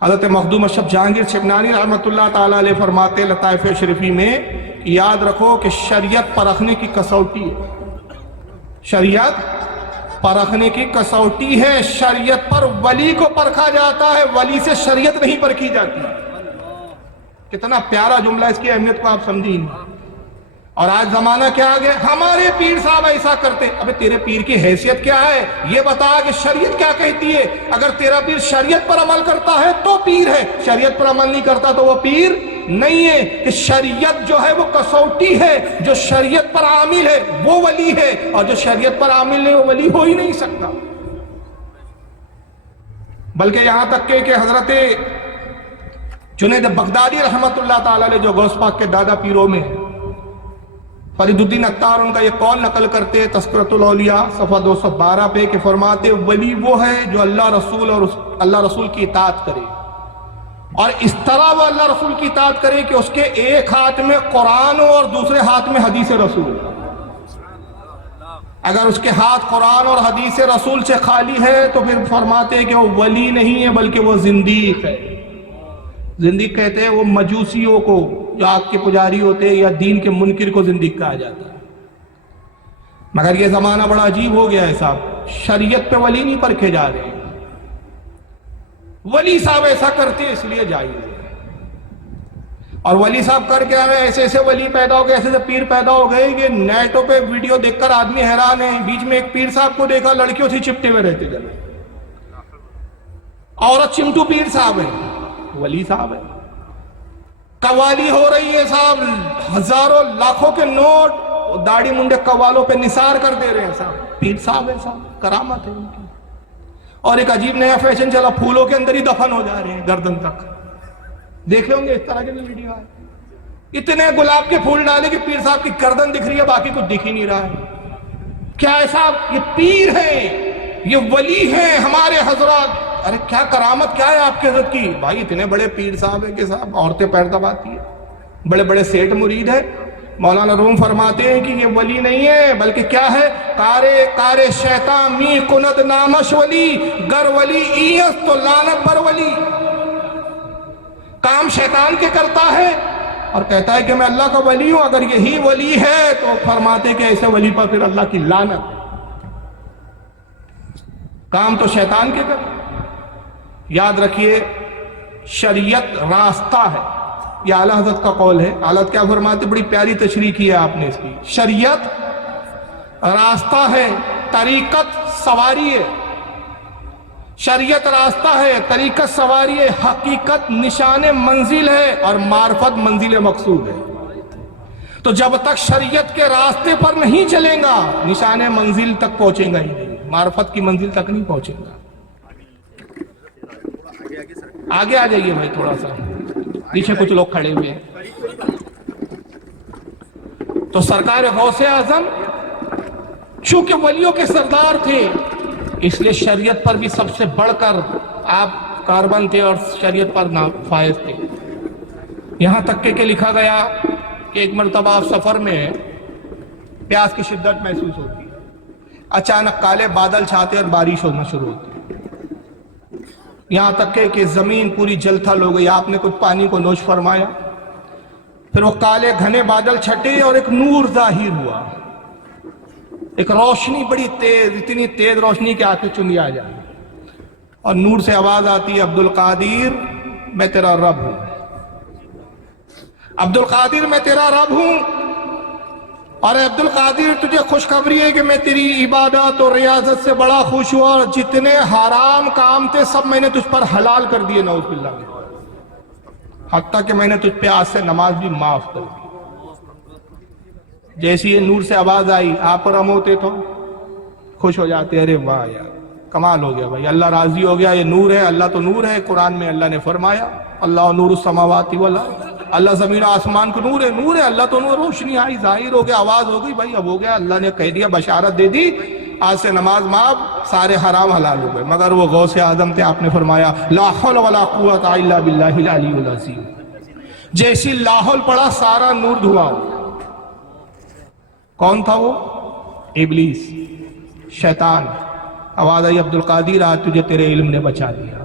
حضرت مخدوم اشرف جہانگیر شبنانی رحمۃ اللہ تعالیٰ علیہ فرماتے لطائف شریفی میں، یاد رکھو کہ شریعت پرکھنے کی کسوٹی ہے، شریعت پرکھنے کی کسوٹی ہے۔ شریعت پر ولی کو پرکھا جاتا ہے، ولی سے شریعت نہیں پرکھی جاتی۔ کتنا پیارا جملہ، اس کی اہمیت کو آپ سمجھیں۔ اور آج زمانہ کیا آ گیا، ہمارے پیر صاحب ایسا کرتے۔ ابے تیرے پیر کی حیثیت کیا ہے، یہ بتا کہ شریعت کیا کہتی ہے۔ اگر تیرا پیر شریعت پر عمل کرتا ہے تو پیر ہے، شریعت پر عمل نہیں کرتا تو وہ پیر نہیں ہے۔ کہ شریعت جو ہے وہ کسوٹی ہے، جو شریعت پر عامل ہے وہ ولی ہے، اور جو شریعت پر عامل نہیں وہ ولی ہو ہی نہیں سکتا۔ بلکہ یہاں تک کہ حضرت جنید بغدادی رحمت اللہ تعالیٰ علیہ جو غوث پاک کے دادا پیروں میں ہیں، فرید الدین عطار ان کا یہ قول نقل کرتے تذکرۃ الاولیاء صفحہ 212 پہ، کہ فرماتے ولی وہ ہے جو اللہ رسول اور اللہ رسول کی اطاعت کرے، اور اس طرح وہ اللہ رسول کی اطاعت کرے کہ اس کے ایک ہاتھ میں قرآن ہو اور دوسرے ہاتھ میں حدیث رسول۔ اگر اس کے ہاتھ قرآن اور حدیث رسول سے خالی ہے تو پھر فرماتے کہ وہ ولی نہیں ہے بلکہ وہ زندیق ہے۔ زندیق کہتے ہیں وہ مجوسیوں کو جو آگ کے پجاری ہوتے ہیں، یا دین کے منکر کو زندیق کہا جاتا ہے۔ مگر یہ زمانہ بڑا عجیب ہو گیا ہے صاحب، شریعت پہ ولی نہیں پرکھے جا رہے۔ ولی صاحب ایسا کرتے اس لیے جائز ہے، اور ولی صاحب کر کے ہمیں ایسے ایسے ولی پیدا ہو گئے، ایسے ایسے پیر پیدا ہو گئے کہ نیٹوں پہ ویڈیو دیکھ کر آدمی حیران ہے۔ بیچ میں ایک پیر صاحب کو دیکھا لڑکیوں سے چپٹے ہوئے رہتے جب، عورت چمٹو پیر صاحب ہے، ولی صاحب ہے۔ قوالی ہو رہی ہے صاحب، ہزاروں لاکھوں کے نوٹ داڑھی منڈے قوالوں پہ نثار کر دے رہے ہیں صاحب، پیر صاحب ہے صاحب، کرامت ہے ان کی۔ اور ایک عجیب نیا فیشن چلا، پھولوں کے اندر ہی دفن ہو جا رہے ہیں گردن تک۔ دیکھ ہوں گے اس طرح کے ویڈیو آئے، اتنے گلاب کے پھول ڈالے کہ پیر صاحب کی گردن دکھ رہی ہے، باقی کچھ دکھ ہی نہیں رہا ہے۔ کیا ہے صاحب، یہ پیر ہیں، یہ ولی ہیں ہمارے حضرات۔ ارے کیا کرامت کیا ہے آپ کے حضرت کی؟ بھائی اتنے بڑے پیر صاحب ہیں کہ صاحب عورتیں پیر دباتی ہیں، بڑے بڑے سیٹ مرید ہیں۔ مولانا روم فرماتے ہیں کہ یہ ولی نہیں ہے بلکہ کیا ہے، کارے شیطان می کند نامش ولی، گر ولی ایس تو لعنت بر ولی۔ کام شیطان کے کرتا ہے اور کہتا ہے کہ میں اللہ کا ولی ہوں۔ اگر یہی ولی ہے تو فرماتے کہ ایسے ولی پر پھر اللہ کی لعنت۔ کام تو شیطان کے کرتا۔ یاد رکھیے شریعت راستہ ہے، یہ اعلیٰ حضرت کا قول ہے۔ اعلیٰ حضرت کیا فرماتے، بڑی پیاری تشریح کی ہے آپ نے اس کی۔ شریعت راستہ ہے، طریقت سواری ہے۔ شریعت راستہ ہے، طریقت سواری ہے، حقیقت نشان منزل ہے، اور معرفت منزل مقصود ہے۔ تو جب تک شریعت کے راستے پر نہیں چلیں گا نشان منزل تک پہنچیں گا ہی نہیں، معرفت کی منزل تک نہیں پہنچیں گا۔ آگے آ جائیے بھائی، تھوڑا سا پیچھے کچھ لوگ کھڑے ہوئے ہیں۔ تو سرکار غوث اعظم چونکہ ولیوں کے سردار تھے، اس لیے شریعت پر بھی سب سے بڑھ کر آپ کاربن تھے اور شریعت پر فائز تھے۔ یہاں تک کہ لکھا گیا کہ ایک مرتبہ آپ سفر میں پیاس کی شدت محسوس ہوتی ہے، اچانک کالے بادل چھاتے اور بارش ہونا شروع ہوتی ہے، یہاں تک کہ زمین پوری جل تھل ہو گئی۔ آپ نے کچھ پانی کو نوش فرمایا، پھر وہ کالے گھنے بادل چھٹے اور ایک نور ظاہر ہوا، ایک روشنی بڑی تیز، اتنی تیز روشنی کہ آنکھیں چندی آ جائے، اور نور سے آواز آتی ہے، عبد القادر میں تیرا رب ہوں، عبد القادر میں تیرا رب ہوں، اور عبد القادر تجھے خوشخبری ہے کہ میں تیری عبادت اور ریاضت سے بڑا خوش ہوا، اور جتنے حرام کام تھے سب میں نے تجھ پر حلال کر دیے، نعوذ باللہ، حتیٰ کہ میں نے تجھ پہ آج سے نماز بھی معاف کر دی۔ جیسی یہ نور سے آواز آئی، آپ پر ہم ہوتے تو خوش ہو جاتے، ارے واہ یار کمال ہو گیا بھائی، اللہ راضی ہو گیا، یہ نور ہے، اللہ تو نور ہے۔ قرآن میں اللہ نے فرمایا اللہ نور السماوات والارض، اللہ زمین و آسمان کو نور ہے، نور ہے، اللہ تو نور، روشنی آئی، ظاہر ہو گیا، آواز ہو گئی، بھائی اب ہو گیا، اللہ نے کہہ دیا، بشارت دے دی، آج سے نماز معاف، سارے حرام حلال ہو گئے۔ مگر وہ غوث اعظم تھے، آپ نے فرمایا لا حول ولا قوت الا باللہ العلی العظیم، جیسی لاحول پڑا سارا نور دھواں ہو گیا۔ کون تھا وہ؟ ابلیس، شیطان۔ آواز آئی عبد القادر آج تجھے تیرے علم نے بچا دیا،